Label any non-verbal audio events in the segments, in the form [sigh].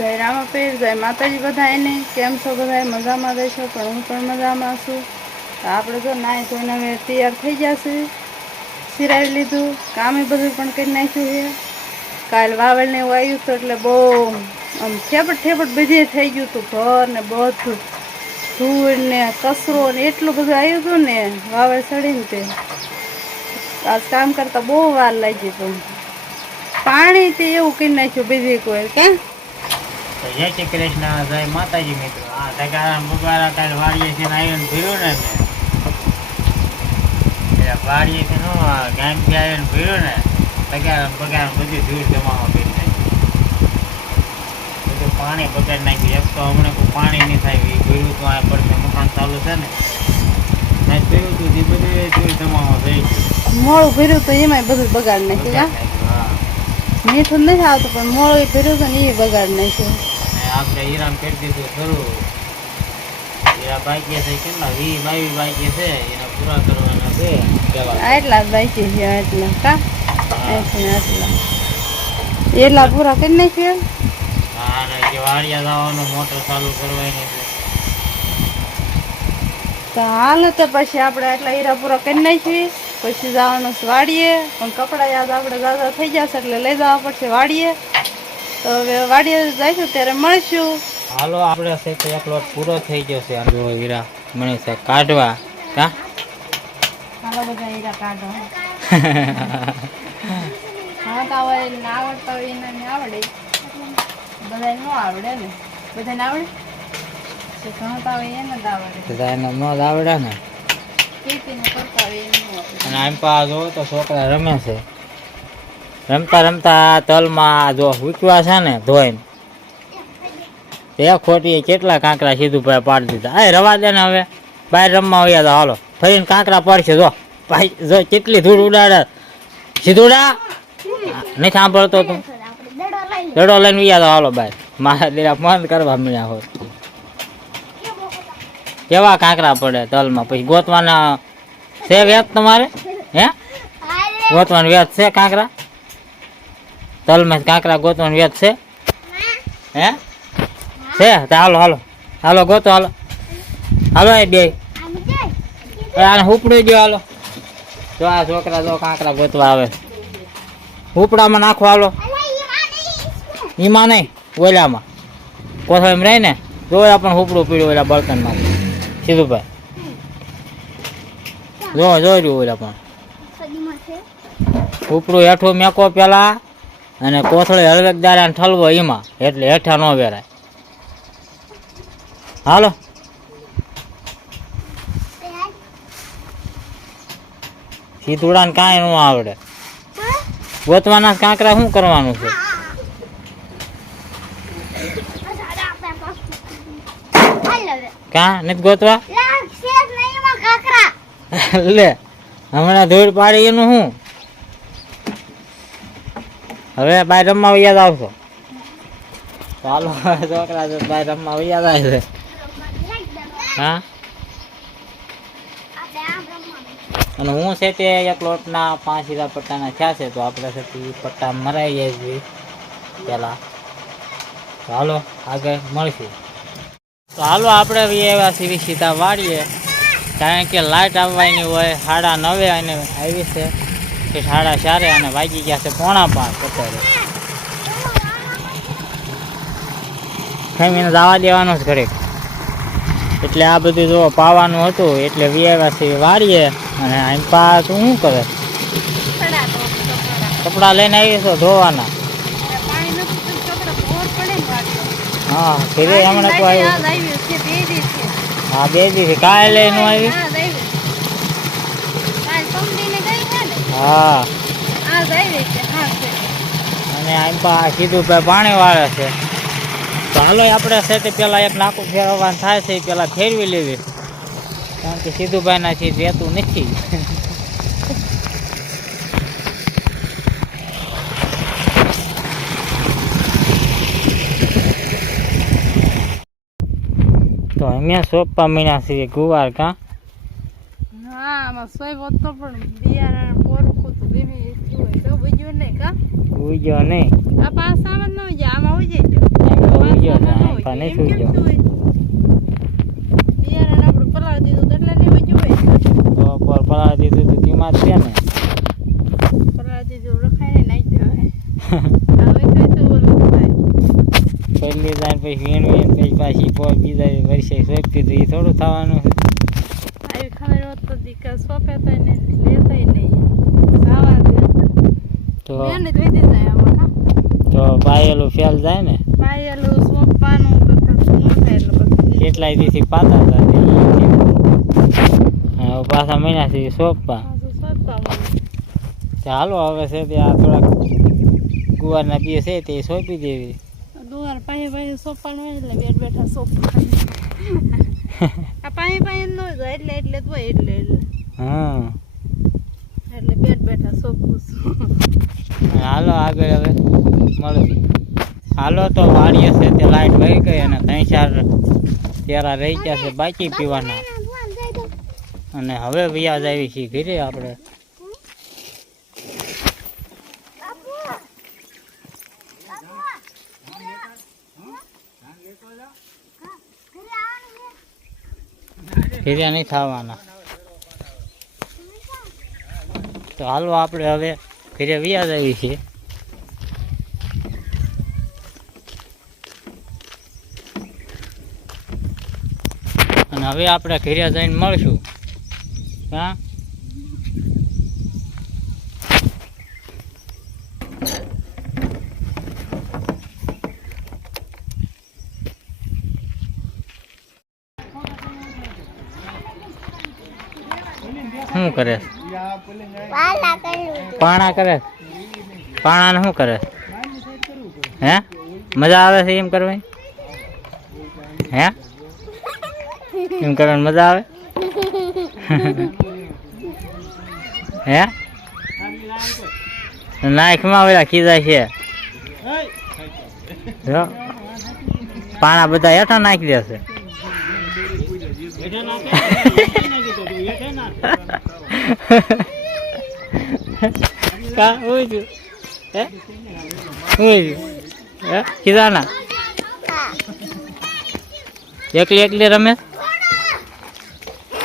જય રામાપીર જય માતાજી બધા એને કેમ છો બધા મજામાં રહેશો પણ હું પણ મજામાં છું. તો આપણે તો નાય ધોઈને હવે તૈયાર થઈ જશે સિરાવી લીધું. કામે બધું પણ કરી નાખ્યું છે. કાલ વાવળને એવું આવ્યું હતું એટલે બહુ આમ ઠેપટ ઠેપટ બધે થઈ ગયું હતું ઘર ને બધું. ધૂળ ને કચરો ને એટલું બધું આવ્યું હતું ને વાવળ ચડીને તે. આજ કામ કરતાં બહુ વાર લાગી હતું પાણી તે એવું કરી નાખ્યું બીજી કોઈ. કાં તો જય શ્રી કૃષ્ણ જય માતાજી મિત્રો. આ સગારામ બગારા કાલે વાડીએ છે આવીને ભીડ્યું ને મેં. એટલે વાડીએ છે નું ગામથી આવીને ભીડ્યું ને સગારામ બગારા બધું ધૂળ જમાવા પડી નાખી બધું પાણી બગાડી નાખ્યું. એક તો હમણાં કોઈ પાણી નહીં થાય એ ભીડ્યું તો આ પડશે મકાન ચાલુ છે ને. મેં ભીડ્યું હતું જે બધું ધૂળ જમાવા થઈ ગયું. મોળું ભર્યું તો એમાંય બધું બગાડ નાખ્યું મેં તો નથી આવતું પણ મોડું ભર્યું તો ને એ બગાડ નાખ્યું. આપણે હીરામ કરી દીધું ખરું હીરા બાકી છે કેટલા વી બાવી બાકી છે એના પૂરા કરવાના છે પેલા આટલા જ બાકી છે આટલા કા અહીંથી ને આટલા એટલા પૂરા કરી નાખ્યું અને જે વાડિયા જવાનું મોટર ચાલુ કરવાની છે તો હાલ તો પછી આપણે આટલા હીરા પૂરા કરી નાખીએ પછી જવાનું છે વાડીએ પણ કપડાં યાદ આપણે દાદા થઈ જશે એટલે લઈ જવા પડશે વાડીએ. તો હવે વાડીએ જઈશું ત્યારે મળશું. હાલો આપણે છે તો એક લોટ પૂરો થઈ ગયો છે. જો હીરા મને છે કાઢવા. કા? હાલો બધા હીરા કાઢો. [laughs] હા તો હવે ના આવડતા હોય એને ને આવડે. બધાને ન આવડે ને. બધાને આવડે? ભણતા હોય એને જ આવડે. બધા એને ન જ આવડે ને. ખેતીને કરતા હોય એને ન આવડે. અને આમ પા જો તો છોકરા રમે છે. રમતા રમતા તલમાં જો ઉચવા છે ને ધોઈને તે ખોટી કેટલા કાંકરા સીધું ભાઈ પાડી દીધા. એ રવા દે ને હવે, બહાર રમવા આવ્યા હતા હાલો. ફરીને કાંકરા પડશે, જો. ભાઈ, જો કેટલી ધૂળ ઉડાડે. સીધું ઉડા. નહીં સાંભળતો તું. દડો લઈને વ્યા હતા હાલો ભાઈ મારા દીરા મન કરવા મળ્યા હોય. કેવા કાંકરા પડે તલમાં? પછી ગોતવાના છે વ્યાજ તમારે? હે? ગોતવાનું વ્યાજ છે કાંકરા? તલમાં કાંકરા ગોતવાનું વ્યાજ છે. હે? છે? તો હાલો હાલો. હાલો ગોતો હાલો. હાલો એ બે આને હુપડી દો હાલો. જો આ છોકરા જો કાંકરા ગોતવા આવે. હુપડામાં નાખો હાલો. એમાં નહીં ઓલામાં કોથો એમ રહી ને જો આપણને હુપડું પીડ્યું ઓલા બળતનમાં સીધું ભાઈ જો જોઈ રહ્યું ઓલા પણ ઉપડું હેઠું મેકો પેલા. અને કોથળી હળવેકદાર અને ઠલવો એમાં. એટલે હેઠા ન વેરાય. હાલો. સીધુડાને કાંઈ ન આવડે. ગોતવાના કાંકરા શું કરવાનું છે? કાં? નથી ગોતવા? લે હમણાં ધૂળ પાડી એનું શું? હવે બાય રમવા યાદ આવશો ચાલો, છોકરા છે બાય રમવા યાદ આવે છે. હા? અને હું છે તે એક લોટના પાંચ હીરા પટ્ટાના થયા છે, તો આપણે છે તે પટ્ટા મરાઈ જાય છે પેલા. ચાલો હાલો આગળ મળશું. તો હાલો, આપણે એવા સીધી સીધા વાળીએ. કારણ કે લાઇટ આવવાની હોય, સાડા નવે અને આવી છે. કે સાડા ચારે અને વાગી ગયા છે પોણા પાંચ અત્યારે ખમીને જવા દેવાનું જ ઘરે એટલે આ બધું જો પાવાનું હતું, એટલે વ્યવસ્થિત વાળીએ અને આમ પા તું શું કરે? કપડાં લઈને આવી છો ધોવાના. હા, ઘરે હમણાં હા બે દી કાલે લઈને આવી યાદ આવ્યું કાલ પમદીને ગઈ છે ને હા. છે છે. અને આમ પા કીધું ભાઈ પાણી વાળે છે. તો હાલો આપણે છે તે પેલા એક નાકું ફેરવવાનું થાય છે પેલા ફેરવી લેવી. કારણ કે સીધુભાઈ ના ચીજ રહેતું નથી. તો અમે સોપા મહિના છીએ ગુવાર કા? હા આમાં સોય વધતો પણ બિયારણ તો ઉજ્યો નહીં આ પાસ આમાં ન હોય આમાં હોય જાય એમ તો પપ્પા નહીં એમ સુઈ કેમ ગયો હોય? બિયારણ આપણે પલાળી દીધું તો એટલે નહીં વધ્યું હોય. તો પર પલાળી દીધું તો તેમાં છે ને. પલાળી દીધું નાખી દેવાય [laughs] હવે કઈ તો થાય. પહેલી દાર પછી વીણ વીણ પછી પાછી બીજા વર્ષે સોંપી તો એ થોડું થવાનું છે આવી ખબર હોત તો દીકરા સોંપે તો એને લેતાય નહીં સાવા દે તો મહેનત વધી જાય આમાં તો પાયેલું ફેલ જાય ને? પાયેલું સોંપવાનું કેટલાય દીથી પાતા હતા તે પાછા મહિનાથી સોંપવા. ચાલો હવે છે તે આ થોડાક ગુવારના બે છે તે સોંપી દેવી. ગુવાર પાસે પાસે સોંપવાનું હોય એટલે બેઠ બેઠા સોંપવાનું [laughs] આ પાસે પાસે ન જાય એટલે એટલે હોય એટલે એટલે. હા. એટલે બેઠ બેઠા સોંપું છું. હાલો આગળ હવે, મળે. હાલો તો વાડીએ છે તે લાઈટ વહી ગઈ અને ત્રણ ચાર તેરા રહી ગયા છે બાકી પીવાના. અને હવે વ્યાજ આવી છીએ ઘરે આપણે. ફેર્યા નહીં થવાના. તો હાલો આપણે હવે ઘરે વ્યાજ આવી છે. અને હવે આપણે ઘરે જઈને મળશું. હા? શું કરે? છે? પાણા કરે? છે? પાણાને શું કરે? છે? હે? મજા આવે છે એમ કરવાની? હે? એમ કરવાની મજા આવે? હે? નાખમાં ઓલા કીધા છે. જો. પાણા બધા હેઠા નાખી દેશે. કા હોય છું હે હોય છું હે એકલી એકલી રમે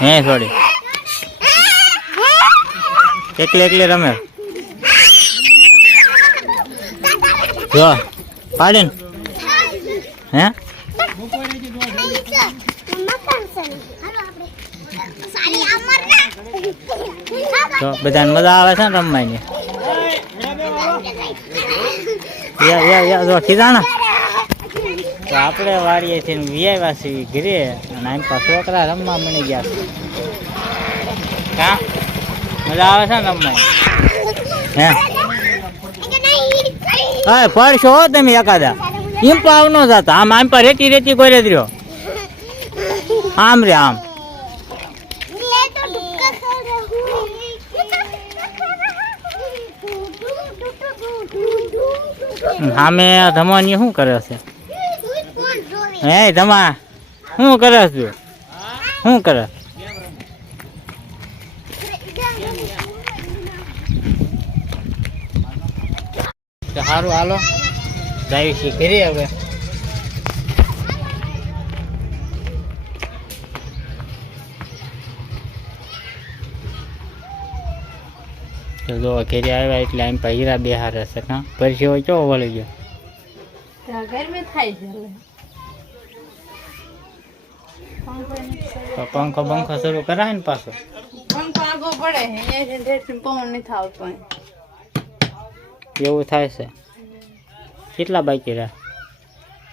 હે થોડી એકલી એકલી રમે? જો પાડીને. હે? તો બધાને મજા આવે છે ને રમવાની? જો કીધા તો આપણે વાડીએ છીએ વિયાવ્યા છીએ ઘરે અને આમ પાછો છોકરા રમવા મળી ગયા છે. કા? મજા આવે છે ને રમવાની? હે? પડશો તમે એકાદા. એમ પાવ ન જતા આમ આમ પર રેતી રેતી કોઈ રહ્યો. આમ રે, આમ. સામે ધમાની શું કરે છે? હે, ધમા, શું કરે છે શું કરે? સારું હાલો. જાય છે ઘરે હવે તો જો ઘરે આવ્યા એટલે એમ પા હીરા બેહાર હશે કાં પછી હોય કેવો વળી ગયો? ત્યાં ગરમી થાય છે એટલે પંખો નથી ચાલુ. તો પંખો બંખો શરૂ કરાય ને પાછો? પંખો આગો પડે અહીંયાથી ઠેઠથી પવન નથી આવતો અહીં. એવું થાય છે? કેટલા બાકી રહ્યા?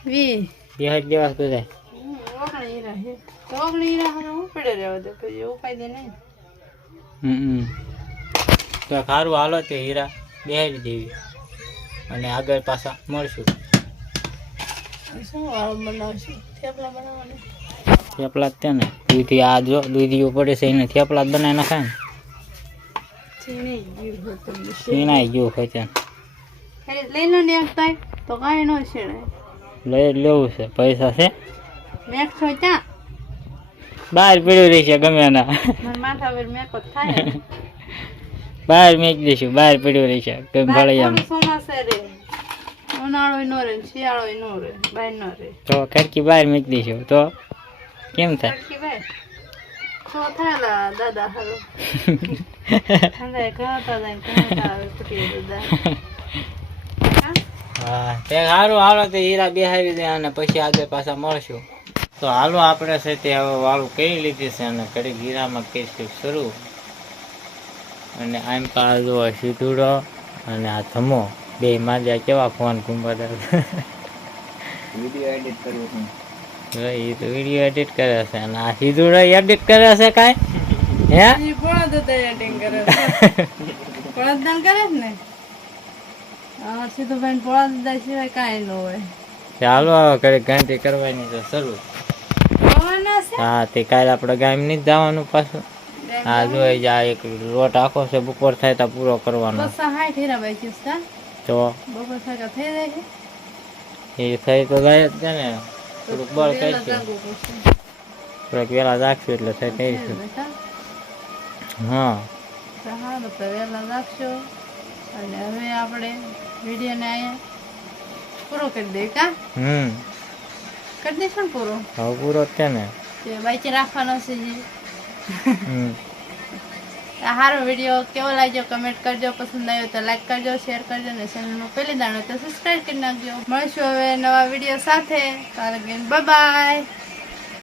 વી બેહાર દેવા બધા? હમ, ઓગણી હીરા છે. તો ઓગણી હીરા હારે ઉપડે રહેવા દે પછી ઉપાય દે નહીં. હમ. તો સારું હાલો તે હીરા બેહારી દેવી. અને આગળ પાછા મળશું. થેપલા બનાવવાનું જ તે ને દૂધી આ જો દૂધી પડે છે એને થેપલા જ બનાવી નાખાય ને. છીણી ગયું હોય ત્યાં લઈ લો ને એક તાય તો કાંઈ ન છીણાય. લઈ લેવું છે પૈસા છે? મેક છો ત્યાં? બહાર પીડ્યું રહી છે ગમે ના માથા પર મેકો થાય. [laughs] બહાર મેક દેશું બહાર પડ્યો રહેશે કે રે? ઉનાળો નો શિયાળો નો રહે બહાર નો રહે તો ખડકી બહાર મૂકી દેશું તો કેમ થાય? ખો થાલા દાદા હાલો [laughs] [laughs] હા? તે સારું હાલો તે હીરા બેહારી દે અને પછી આગળ પાછા મળશું. તો હાલો આપણે છે તે હવે વાળું કરી લીધી છે અને ઘડીક ગીરામાં કરીશું શરૂ. અને આમ કાળો સીધુડો અને આ ધમો. બે માંડ્યા કેવા ફોન ઘુમાતા વીડિયો એડિટ કરવું છે. એ તો વીડિયો એડિટ કરે છે અને આ સીધુડો એડિટ કરે છે કાંઈ? હે? કરે છે? પોળા દાદા કરે છે ને? હા સીધું પોળા દાદા સિવાય કાંઈ ન હોય. ચાલો હવે ઘડીક ગણતરી કરવાની તો શરૂ. હા તે કાલે આપણે ગામ નહીં જવાનું પાછું. હા જોઈ જાય એક લોટ આખો છે બપોર થાય તો પૂરો કરવાનો. તો એ થઈ તો જાય જ છે ને. થોડુંક બળ વેલા છે. થોડાક વેલા રાખશું એટલે થઈ બેટા. હા. વહેલા રાખશો અને હવે આપણે વિડીયોને અહીંયા પૂરો કરી દઈએ કા? હમ. કરી દઈશું પૂરો? હવે પૂરો છે ને. બાઈક રાખવાનો છે જે. હમ. આ સારો વીડિયો કેવો લાગ્યો કમેન્ટ કરજો, પસંદ આવ્યો તો લાઈક કરજો શેર કરજો અને ચેનલમાં પહેલી દાણો તો સબસ્ક્રાઈબ કરી નાખજો. મળશું હવે નવા વીડિયો સાથે. Bye bye